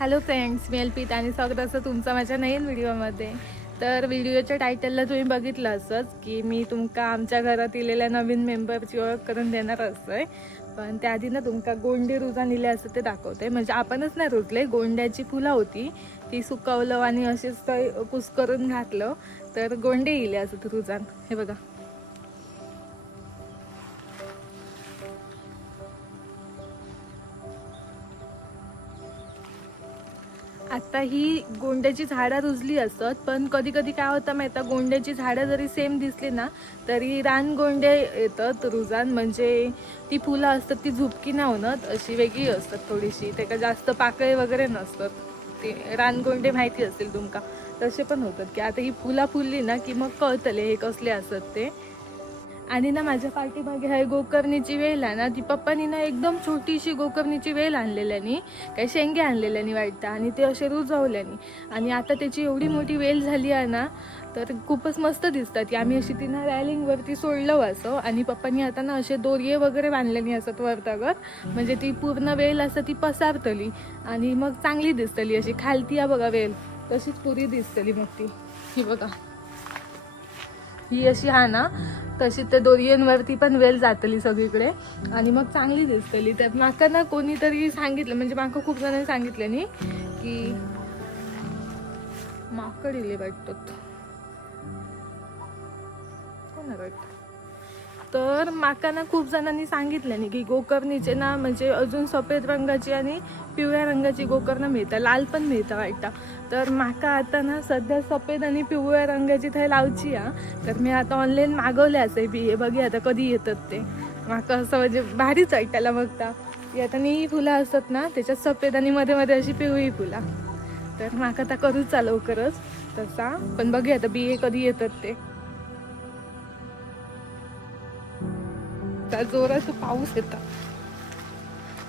Hello friends, मी अल्पित आणि स्वागत असं तुमचं माझ्या नवीन व्हिडिओमध्ये. तर व्हिडिओच्या टायटलला तुम्ही बघितलं असंच की मी तुमका आमच्या घरात इलेल्या नवीन मेंबरची ओळख करून देणार असतोय. पण त्याआधी ना तुमका गोंडे रुजान इले असं ते दाखवते. म्हणजे आपणच नाही रुजले, गोंड्याची फुलं होती ती सुकवलं आणि असेच काही कुस करून घातलं तर गोंडे इले असं ते रुजान. हे बघा, आता ही गोंड्याची झाडं रुजली असत, पण कधी कधी काय होतं माहिती, गोंड्याची झाडं जरी सेम दिसली ना तरी रानगोंडे येतात रुजान. म्हणजे ती फुलं असतात ती झुपकी नाही होणार, अशी वेगळी असतात थोडीशी, ते का जास्त पाकळे वगैरे नसतात. ते रानगोंडे माहिती असतील तुमका, तसे पण होतात की आता ही फुला फुलली ना की मग कळतले हे कसले असतात ते. आणि ना माझ्या पाठीमागे आहे गोकर्णीची वेल आहे ना, ती पप्पानी ना एकदम छोटीशी गोकर्णीची वेल आणलेल्यानी, काही शेंगे आणलेल्यानी वाटतं, आणि ते असे रुजवल्यानी. आणि आता त्याची एवढी मोठी वेल झाली आहे ना, तर खूपच मस्त दिसतात की आम्ही अशी तिनं रॅलिंगवरती सोडलं असं. आणि पप्पानी आता ना असे दोरिये वगैरे बांधल्यानी असत वरतावर, म्हणजे ती पूर्ण वेल असं ती पसारतली आणि मग चांगली दिसतली. अशी खालती या बघा वेल तशीच पुरी दिसतली. मग ती ही बघा, ही अशी हा ना तशी त्या दोरियांवरती पण वेल जातली सगळीकडे आणि मग चांगली दिसतली. तर माका ना कोणीतरी सांगितलं, म्हणजे माका खूप जणांनी सांगितलं नी की माकड इले वाटतात, कोण वाटत. तर माका ना खूप जणांनी सांगितलं नाही की गोकर्णीचे ना म्हणजे अजून सफेद रंगाची आणि पिवळ्या रंगाची गोकर्ण मिळतात, लाल पण मिळतं वाटतं. तर माका आता ना सध्या सफेद आणि पिवळ्या रंगाची थंय लावची हा. तर मी आता ऑनलाईन मागवले असे बी, हे बघे आता कधी येतात ते. माका असं म्हणजे भारीच वाटताला बघता की आता निळी फुलं असतात ना त्याच्यात सफेद आणि मध्ये मध्ये अशी पिवळी फुलं. तर माका आता करूच लवकरच तसा, पण बघे आता बिये कधी येतात ते. जोरात पाऊस येतात,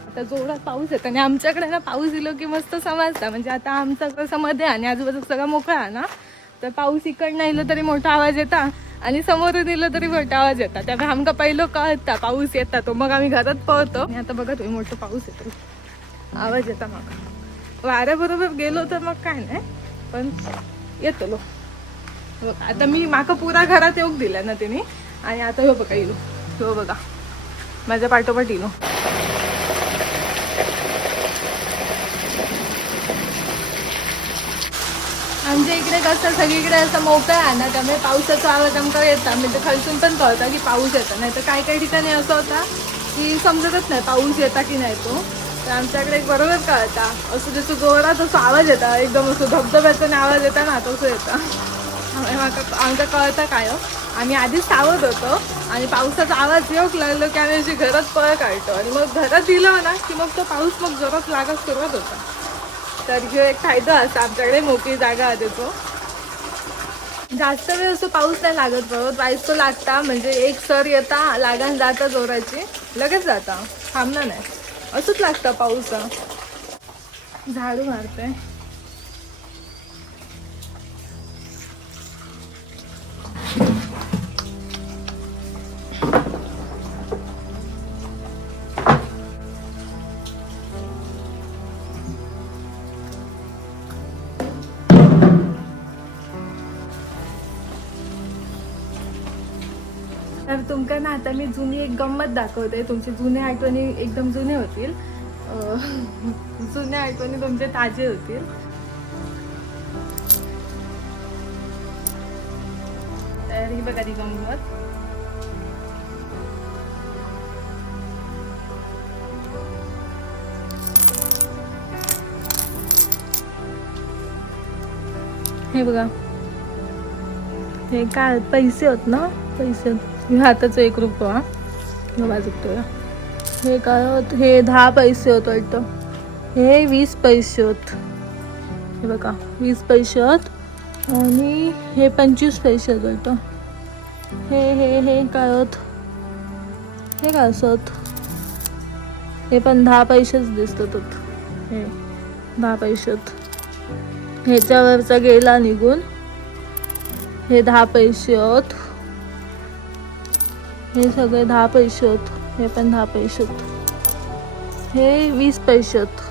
आता जोरात पाऊस येतो आणि आमच्याकडे ना पाऊस दिलो की मस्त समजता. म्हणजे आता आमचं कसं मध्ये आणि आजूबाजू सगळा मोकळा आहे ना, तर पाऊस इकडनं इलं तरी मोठा आवाज येता आणि समोरून इलं तरी मोठा आवाज येतात. त्यामुळे आमका पहिलं कळता पाऊस येता तो, मग आम्ही घरात पळतो. आणि आता बघा तुम्ही मोठा पाऊस येतो, आवाज येता. मग वाऱ्याबरोबर गेलो तर मग काय नाही, पण येतो लो. आता मी माका पुरा घरात येऊक दिला ना त्यांनी. आणि आता हो बघा इलो, हो बघा माझ्या पाठोपाठ इलो. आमच्या इकडे कसं सगळीकडे असं मोकळं आहे ना, त्यामुळे पावसाचा आवाज आमका येतात. म्हणजे खालसून पण कळता की पाऊस येतो. नाही तर काही काही ठिकाणी असं होता की समजतच नाही पाऊस येता की नाही तो. तर आमच्याकडे बरोबर कळता, असं जसं जोरात असं आवाज येता, एकदम असं धबधब्याचा आवाज येता ना तसं येतं. आमचा कळता काय आम्ही आधीच सावध होतो आणि पावसाचा आवाज येऊक लागलो की आम्ही अशी घरात पळ काढतो. आणि मग घरात दिलं ना की मग तो पाऊस मग जोरात लागत सुरुवात होता. तर ह्यो एक फायदा असा आमच्याकडे, मोकळी जागा आहे त्याचो. जास्त वेळ असं पाऊस नाही लागत, परत वाईस तो लागता. म्हणजे एक सर येता लागान जाता जोराची, लगेच जाता, थांबणार नाही, असंच लागतं पाऊस. झाडू मारते. तर तुमका ना आता मी जुनी एक गंमत दाखवते. तुमची जुने आठवणी एकदम जुने होतील, जुन्या आठवणी तुमचे ताजे होतील. तर ही बघा ती गंमत. हे बघा, हे काय पैसे होत ना, पैसे हाताचं 1 रुपया बाजूक. हे काय होत, हे 10 पैसे होत वाटतं, हे 20 पैसे होत. हे बघा 20 पैसे होत आणि हे 25 पैसे होत वाटतं. हे हे हे काय होत, हे काय असं होत, हे पण 10 पैसेच दिसतात होत. हे 10 पैसे होत, ह्याच्यावरचा गेला निघून. हे 10 पैसे होत, हे सगळे 10 पैसे होत, हे पण 10 पैसे होत, हे 20 पैसे होत.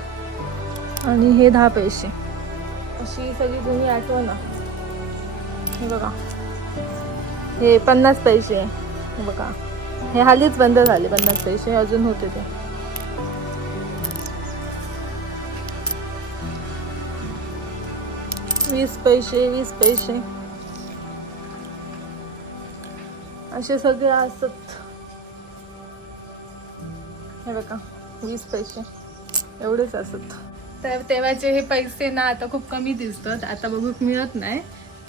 आणि हे 10 पैसे. अशी सगळी जुनी आठवण. हे बघा, हे 50 पैसे. हे बघा, हे हालीच बंद झाले 50 पैसे, अजून होते ते. वीस पैसे असे सगळे असत. हे बघा 20 पैसे एवढेच असत. तर तेव्हाचे हे पैसे ना आता खूप कमी दिसतात, आता बघूक मिळत नाही.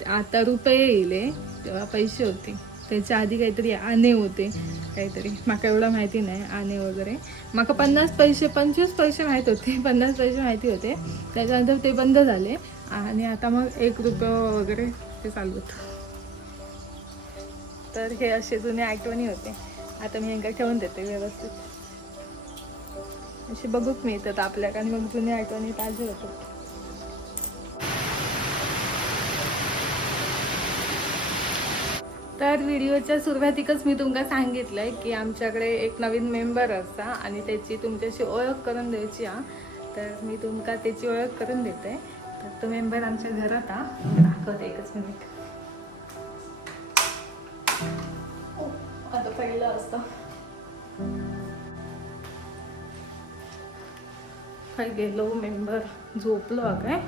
आता रुपये येईल, तेव्हा पैसे होते. त्याच्या आधी काहीतरी आणे होते, काहीतरी माका एवढं माहिती नाही आणे वगैरे. माका 50 पैसे 25 पैसे माहीत होते, 50 पैसे माहिती होते. त्याच्यानंतर ते बंद झाले आणि आता मग 1 रुपया वगैरे ते चालू होतं. तर हे असे जुने आठवणी होते. आता मी यांना ठेवून देते व्यवस्थित. असे बघूक मिळतात आपल्याला आणि मग जुने आठवणी ताजे होतात. तर व्हिडिओच्या सुरुवातीकच मी तुमका सांगितलंय की आमच्याकडे एक नवीन मेंबर असा आणि त्याची तुमच्याशी ओळख करून द्यायची हा. तर मी तुमका त्याची ओळख करून देते. तर तो मेंबर आमच्या घरात हा, दाखवते एकच मिनिट. आता पहिलं असतं काय गेलो मेंबर झोपलो काय.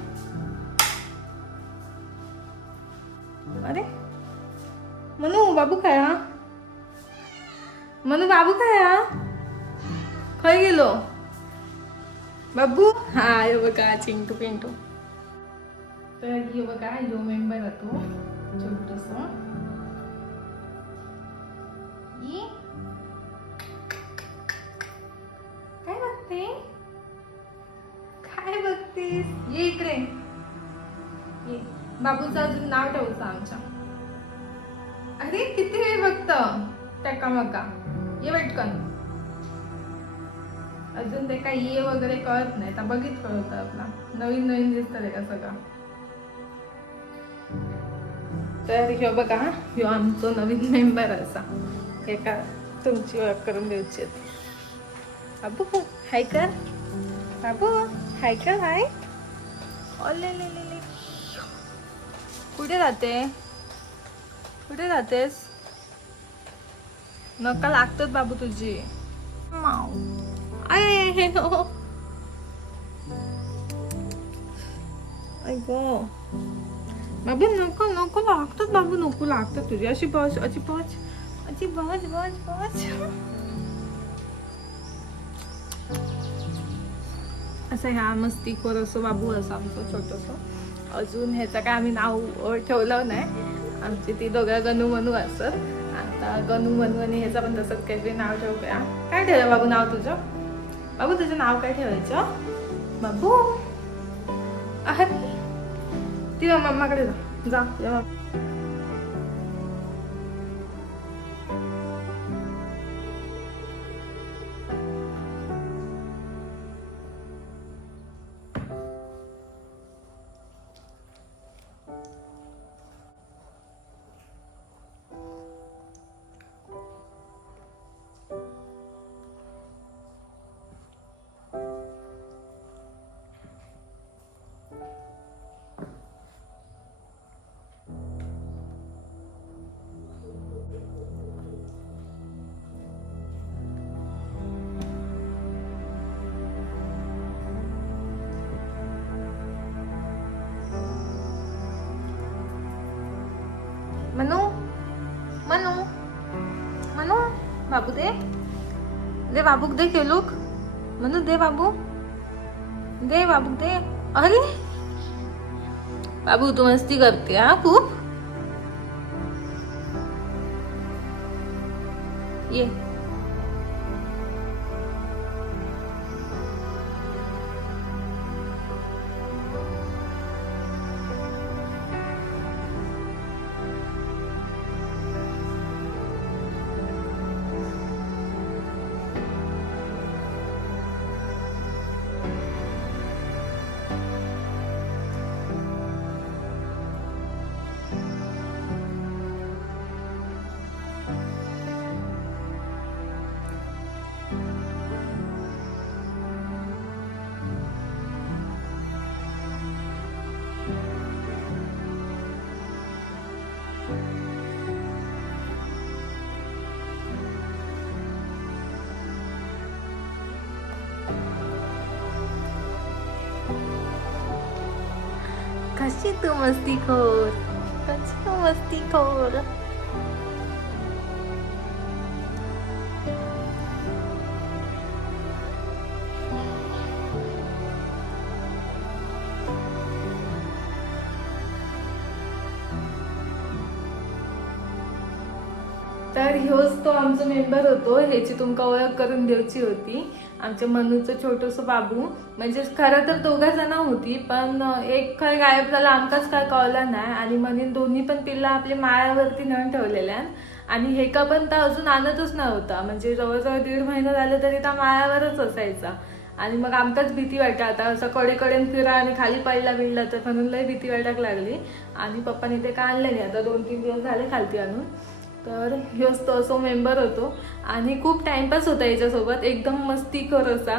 अरे मनू बाबू काय हा, मनू बाबू काय हा, खय गेलो बाबू. हा हे बघा चिंटू पिंटू. तर हे बघा यो मेंबर होतो छोटस. काय बघते, काय बघतेस, ये इकडे ये. बाबूचं अजून नाव ठेवतं आमच्या. अरे किती वेळ बघत टका मका, ये पटकन. अजून ते काही ये वगैरे कळत नाही, तर बघित कळत आपला. नवीन नवीन दिसतं का सगळं. तर ह्यो बघा, ह्यो आमचो नवीन मेंबर असा. एका तुमची ओळख करून द्यायची होती. बाबू हाय कर, बाबू हाय कर. हाय ओले ले ले ले. कुठे जाते, कुठे जातेस. नका लागतात बाबू तुझी. बाबू नको नको लागतात, बाबू नको लागतात तुझी. अशी बस, अशी बस, अशी बस बस बस. असं ह्या मस्तीखोर असं बाबू असं आमचं छोटंसं. अजून ह्याचं काय आम्ही नाव ठेवलं नाही. आमची ती दोघं गणू मनू असत. आता गणू मनू आणि ह्याचं पण तसंच काहीतरी नाव ठेवूया. काय ठेवलं बाबू नाव तुझं, बाबू तुझं नाव काय ठेवायचं बाबू. अरे ती मम्माकडे जा जा. मनू मनू मनू बाबू दे दे, बाबूक दे खेळूक. मनू दे बाबू, दे बाबूक दे. अरे बाबू तू मस्ती करते हा खूप. ये कशी तू मस्तीखोर, कशी तू मस्तीखोर. तर ह्योच तो आमचो मेंबर होतो, ह्याची तुमका ओळख करून द्यायची होती. आमच्या मनूचं छोटंसं बाबू, म्हणजे खरं तर दोघा जण होती, पण एक काय गायब झाला आमकाच काय कळलं नाही. आणि म्हणून दोन्ही पण पिल्ला आपल्या माळ्यावरती नेऊन ठेवलेल्या. आणि हेका पण तर अजून आणतच नव्हता, म्हणजे जवळजवळ 1.5 महिना झालं तरी त्या माळ्यावरच असायचा. आणि मग आमकाच भीती वाटते, आता असं कडेकडेन फिरा आणि खाली पडला बिडला तर म्हणून लय भीती वाटाक लागली. आणि पप्पाने ते का आणले नाही, आता 2-3 दिवस झाले खालती आणून. तर ह्योच तो असो मेंबर होतो आणि खूप टाइमपास होता याच्यासोबत. एकदम मस्तीखोर असा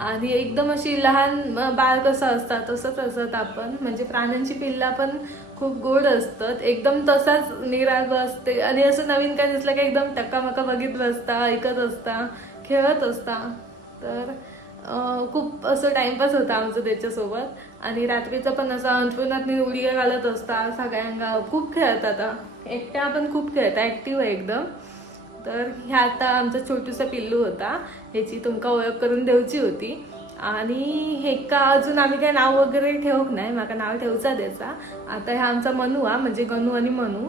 आणि एकदम अशी लहान बाळ कसं असतात तसंच असत आपण, म्हणजे प्राण्यांची पिल्ला पण खूप गोड असतात, एकदम तसाच निराग असते. आणि असं नवीन काय दिसलं की एकदम टक्कामक्का बघित बसता, ऐकत असता, खेळत असता. तर खूप असं टाइमपास होता आमचं त्याच्यासोबत. आणि रात्रीचं पण असं अंथरुणात उडी घालत असता सगळ्यांना, खूप खेळतात. आता एकट्या पण खूप खेळता, ॲक्टिव्ह आहे एकदम. तर ह्या आता आमचा छोटूसा पिल्लू होता, ह्याची तुमका ओळख करून द्यायची होती. आणि हे का अजून आम्ही काय नाव वगैरे ठेवूक नाही, माका नाव ठेवचा द्यायचा. आता ह्या आमचा मनू हा, म्हणजे गणू आणि मनू.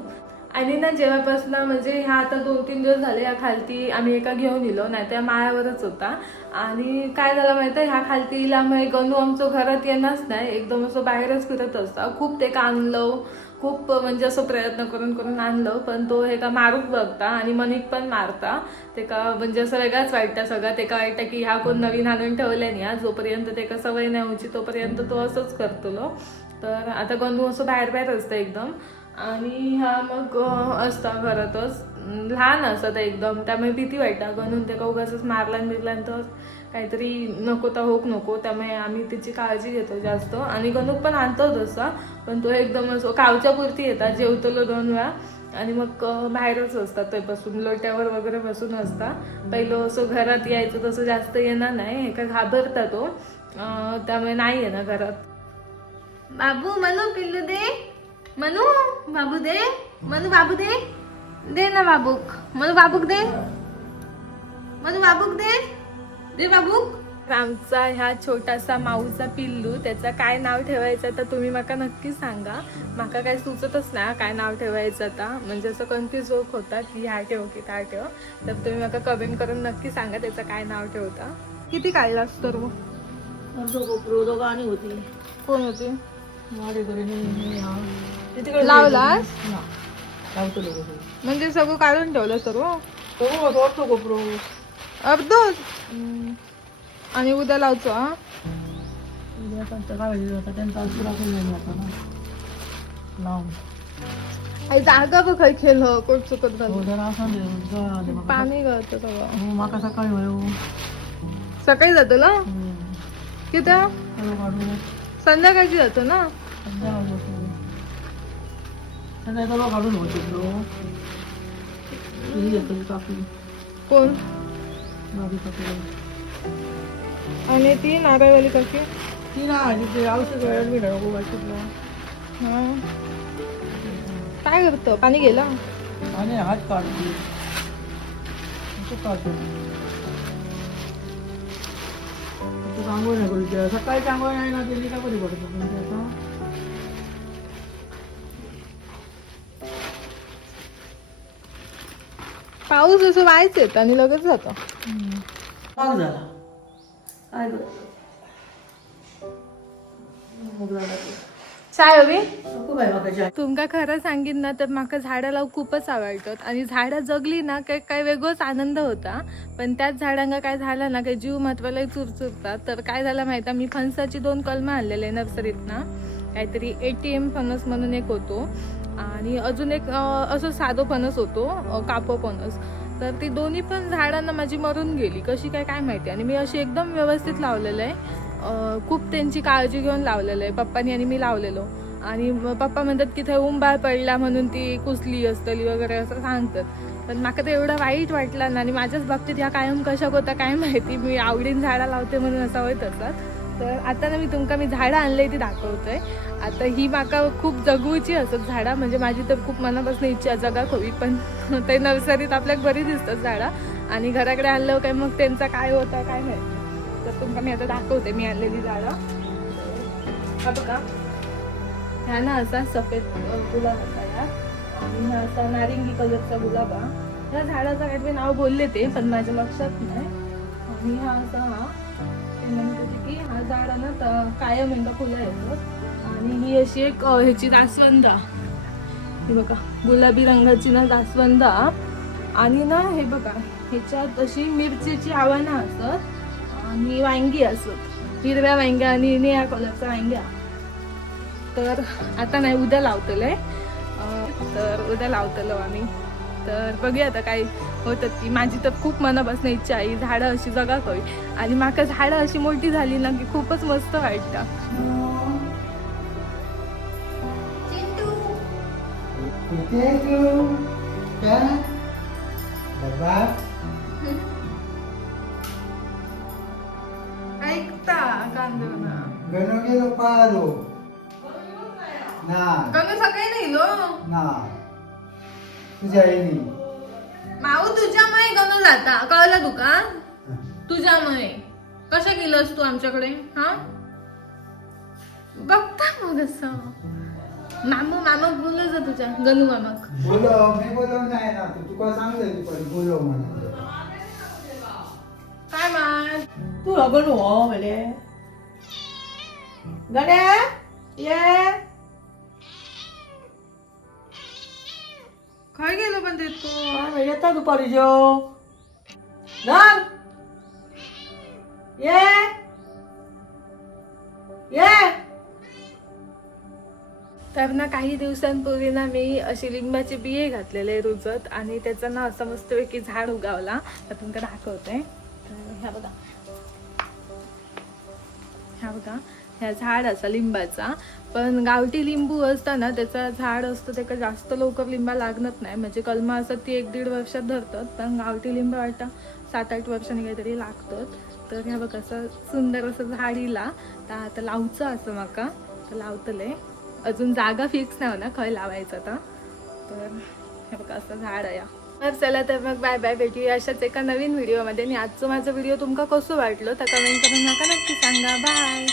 आणि ना जेव्हापासून म्हणजे ह्या आता 2-3 दिवस झाले ह्या खालती आम्ही एका घेऊन इलो, नाही त्या माळ्यावरच होता. आणि काय झालं माहिती आहे, ह्या खालतीला मग गणू आमचं घरात येणारच नाही, एकदम असं बाहेरच फिरत असता. खूप ते का आणलं, खूप म्हणजे असं प्रयत्न करून करून आणलं, पण तो हे का मारूक बघता आणि मनीक पण मारता. ते का म्हणजे असं वेगळाच वाटतं सगळं. ते का वाटतं की ह्या कोण नवीन आणून ठेवल्या नाही, जोपर्यंत ते का सवय नाही व्हायची तोपर्यंत तो असंच करतो. तर आता गणू असं बाहेर बाहेर असतं एकदम. आणि हा मग असता घरातच, लहान असत एकदम, त्यामुळे भीती वाटतं गणून ते का उगाच मारलान बिरलान तर काहीतरी नको तर होक नको, त्यामुळे आम्ही त्याची काळजी घेतो जास्त. आणि गणू पण आणतो तसा, पण तो एकदम असं कावच्या पुरती येतात, जेवतलो 2 वेळा आणि मग बाहेरच असतात, ते बसून लोट्यावर वगैरे बसून असता. पहिलं असं घरात यायचं तसं जास्त येणार नाही, हे का घाबरता तो, त्यामुळे नाही येणार घरात. बाबू मनू पिल्लू दे, मनू बाबू दे, मनू बाबू दे, दे ना बाबूक, मनू बाबूक दे, मनू बाबूक दे, दे बाबूक. आमचा ह्या छोटासा माऊचा पिल्लू, त्याचं काय नाव ठेवायचं तर तुम्ही माका नक्की सांगा. माका काय सुचतच नाही काय नाव ठेवायचं आता, म्हणजे असं कन्फ्यूज होता की ह्या ठेव की त्या ठेव. तर तुम्ही माका कमेंट करून नक्की सांगा त्याचं काय नाव ठेवता. किती काढलास तर आणि होती कोण होती तिकडे लावलास, लावतो लोक म्हणजे सगळं काढून ठेवलं सर्व वाटतो गोप्रो अर्धच. आणि उद्या लावतो. हा त्यांचा जागा बघ खय खेळ कोट चुकत लावून पाणी गळतं सगळं. माका सकाळी वयो सकाळी जातो ना, किती काढू संध्याकाळची जातो ना. संध्याकाळी काढून होतो कापी कोण माझी कापी आणि ती नारळवाली काकी. ती ना ते औषध वेळेला मी नको वाटलं हा काय करतं, पाणी गेला आणि हात काढतो काढतो आंघोळ नाही करू, सकाळी आंघोळ नाही ना केली का कधी पडतो. पाऊस असं व्हायच येत आणि लगेच जातो. झाला काय चाय हवी खूप तुमका खरं सांगिन ना तर माका झाडं लावून खूपच आवडतात. आणि झाडं जगली ना काय वेगळाच आनंद होता. पण त्याच झाडांना काय झालं ना, काही जीव महत्वालाही चुरचुरतात. तर काय झालं माहिती, मी फणसाची 2 कलमं आणलेले नर्सरीतनं, काहीतरी ATM फणस म्हणून एक होतो आणि अजून एक असं साधो फणस होतो, कापो फणस. तर ती दोन्ही पण झाडांना माझी मरून गेली, कशी काय माहिती. आणि मी अशी एकदम व्यवस्थित लावलेलं आहे, खूप त्यांची काळजी घेऊन लावलेलं आहे पप्पानी आणि मी लावलेलो. आणि पप्पा म्हणतात की थंय उंबाळ पडला म्हणून ती कुसली असतली वगैरे असं सांगतात. पण माका तर एवढं वाईट वाटलं ना. आणि माझ्याच बाबतीत ह्या कायम कशा होता काय माहिती, मी आवडीन झाडं लावते म्हणून असं होत असतात. तर आता ना मी झाडं आणलंय ती दाखवतोय. आता ही माका खूप जगूची असत झाडा, म्हणजे माझी तर खूप मनापासून इच्छा आहे जगाक हवी, पण ते नर्सरीत आपल्याक बरी दिसतात झाडा आणि घराकडे आणलं काय मग त्यांचा काय होता काय नाही. तर तुमका मी आता दाखवते मी आणलेली झाडं. हा बघा, ह्या ना असा सफेद गुलाब असा या आणि हा असा नारिंगी कलरचा गुलाब हा. ह्या झाडाचं काहीतरी नाव बोलले ते पण माझ्या लक्षात नाही. आणि हा असा हा ते म्हणत होते की हा झाड आहे ना कायम एकदा फुलं येतात. आणि ही अशी एक ह्याची जास्वंद ही बघा, गुलाबी रंगाची ना जास्वंद. आणि ना हे बघा, ह्याच्यात अशी मिरचीची आव्हानं असत आणि वांगी असत, हिरव्या वांग्या आणि निळ्या कलरच्या वांग्या. तर आता नाही, उद्या लावतले, तर उद्या लावतलो आम्ही. तर बघूया आता काय होतं. ती माझी तर खूप मनापासून इच्छा आहे झाडं अशी जगाक हवी आणि माका झाडं अशी मोठी झाली ना की खूपच मस्त वाटतं. ऐकता कांदो ना गणोगे पालो ना गंग सकाळी नाही लो ना तुझ्या आईनी माऊ तुझ्यामुळे गणू जाता, कळलं तुका? तुझ्यामुळे कशा गेलस तू आमच्याकडे? हा बघता मग असं मामू मामा बोललो जा तुझ्या गणू मामाक. बोलो मी बोलव नाही ना, तुका सांगलं तू पण बोलव म्हणून. काय मार तू गणू हो मले गणे ये काय गेलो पण ते तू? काय येता दुपारी जेव धर ये ये. तर ना काही दिवसांपूर्वी ना मी अशी लिंबाचे बिये घातलेले रुजत आणि त्याचा ना असं मस्तपैकी झाड उगावला. तर तुमका दाखवते. तर ह्या बघा, ह्या बघा, ह्या झाड असा लिंबाचा. पण गावठी लिंबू असताना त्याचा झाड असतं त्याला जास्त लवकर लिंबा लागत नाही, म्हणजे कलमा असतात ती 1-1.5 वर्षात धरतात, पण गावठी लिंबा वाटतं 7-8 वर्षांनी काहीतरी लागतात. तर ह्या बघा असं सुंदर असं झाड इला. तर आता लावचं असं माका, तर लावतले. अजून जागा फिक्स नाही होणार खय लावायचं आता. तर हे बघा असं झाड आहे. तर चला तर मग बाय बाय, भेटूया अशाच एका नवीन व्हिडिओमध्ये. आणि आजचं माझं व्हिडिओ तुमका कसं वाटलं तर कमेंट करून नका नक्की सांगा. बाय.